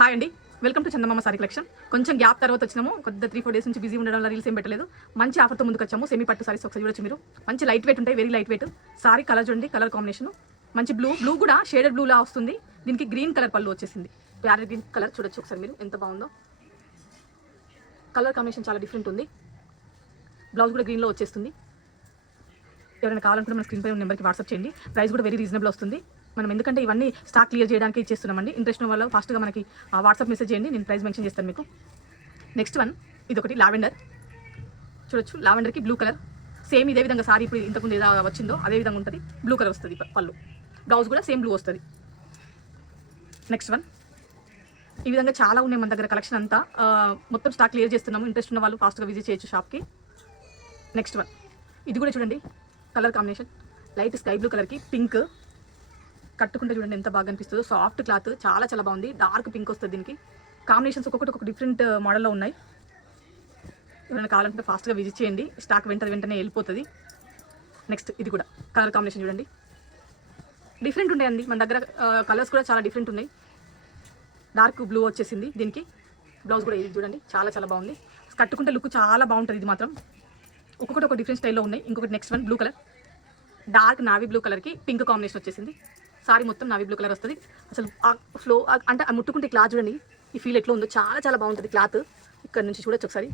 Hi అండి, welcome to Chandamama sorry collection. కొంచెం gap తర్వాత వచ్చినాము, కొద్దిగా 3-4 డేస్ నుంచి బిజీ ఉండడం వల్ల రీల్స్ ఏం పెట్టలేదు. మంచి ఆఫర్తో ముందుకు వచ్చాము. సెమీ పట్టు సారీస్ ఒకసారి చూడొచ్చు మీరు. మంచి లైట్ వెయిట్ ఉంటాయి, very light weight. Sorry colour చూడండి, కలర్ కాంబినేషన్ మంచి బ్లూ కూడా షేడెడ్ బ్లూలా వస్తుంది. దీనికి గ్రీన్ కలర్ పళ్ళు వచ్చేసింది. ప్యారెట్ గ్రీన్ కలర్ చూడొచ్చు ఒకసారి మీరు, ఎంత బాగుందో. కలర్ కాంబినేషన్ చాలా డిఫరెంట్ ఉంది. బ్లౌజ్ కూడా గ్రీన్లో వచ్చేస్తుంది. ఎవరైనా కావాలనుకుంటే మన స్క్రీన్ పై ఉన్న నెంబర్కి వాట్సాప్ చేయండి. ప్రైస్ కూడా వెరీ రీజనబుల్ వస్తుంది. మనం ఎందుకంటే ఇవన్నీ స్టాక్ క్లియర్ చేయడానికి ఇచ్చేస్తున్నామండి. ఇంట్రెస్ట్ ఉన్న వాళ్ళు ఫాస్ట్గా మనకి వాట్సాప్ మెసేజ్ చేయండి, నేను ప్రైస్ మెన్షన్ చేస్తాను మీకు. నెక్స్ట్ వన్ ఇదొకటి లావెండర్ చూడొచ్చు. లావెండర్కి బ్లూ కలర్ సేమ్ ఇదే విధంగా సారీ ఇప్పుడు ఇంతకుముందు ఏదో వచ్చిందో అదే విధంగా ఉంటుంది. బ్లూ కలర్ వస్తుంది పళ్ళు, బ్లౌజ్ కూడా సేమ్ బ్లూ వస్తుంది. నెక్స్ట్ వన్ ఈ విధంగా చాలా ఉన్నాయి మన దగ్గర కలెక్షన్ అంతా. మొత్తం స్టాక్ క్లియర్ చేస్తున్నాము. ఇంట్రెస్ట్ ఉన్న వాళ్ళు ఫాస్ట్గా విజిట్ చేయొచ్చు షాప్కి. నెక్స్ట్ వన్ ఇది కూడా చూడండి, colour combination light sky blue కలర్కి పింక్. కట్టుకుంటే చూడండి ఎంత బాగా అనిపిస్తుందో. సాఫ్ట్ క్లాత్, చాలా చాలా బాగుంది. డార్క్ పింక్ వస్తుంది దీనికి. కాంబినేషన్స్ ఒక్కొక్కటి ఒక డిఫరెంట్ మోడల్లో ఉన్నాయి. ఎవరైనా కావాలంటే ఫాస్ట్గా విజిట్ చేయండి, స్టాక్ వెంటనే వెళ్ళిపోతుంది. నెక్స్ట్ ఇది కూడా కలర్ కాంబినేషన్ చూడండి, డిఫరెంట్ ఉన్నాయండి మన దగ్గర. కలర్స్ కూడా చాలా డిఫరెంట్ ఉన్నాయి. డార్క్ బ్లూ వచ్చేసింది దీనికి. బ్లౌజ్ కూడా ఇది చూడండి, చాలా చాలా బాగుంది. కట్టుకుంటే లుక్ చాలా బాగుంటుంది. ఇది మాత్రం ఒక్కొక్కటి ఒక డిఫరెంట్ స్టైల్లో ఉన్నాయి. ఇంకొకటి next one blue colour, dark navy blue కలర్కి పింక్ కాంబినేషన్ వచ్చేసింది. సారీ మొత్తం నావీ బ్లూ కలర్ వస్తుంది. అసలు ఆ ఫ్లో అంటే ముట్టుకుంటే క్లాత్ చూడండి, ఈ ఫీల్ ఎట్లా ఉందో, చాలా చాలా బాగుంటుంది క్లాత్. ఇక్కడ నుంచి చూడొచ్చు ఒకసారి.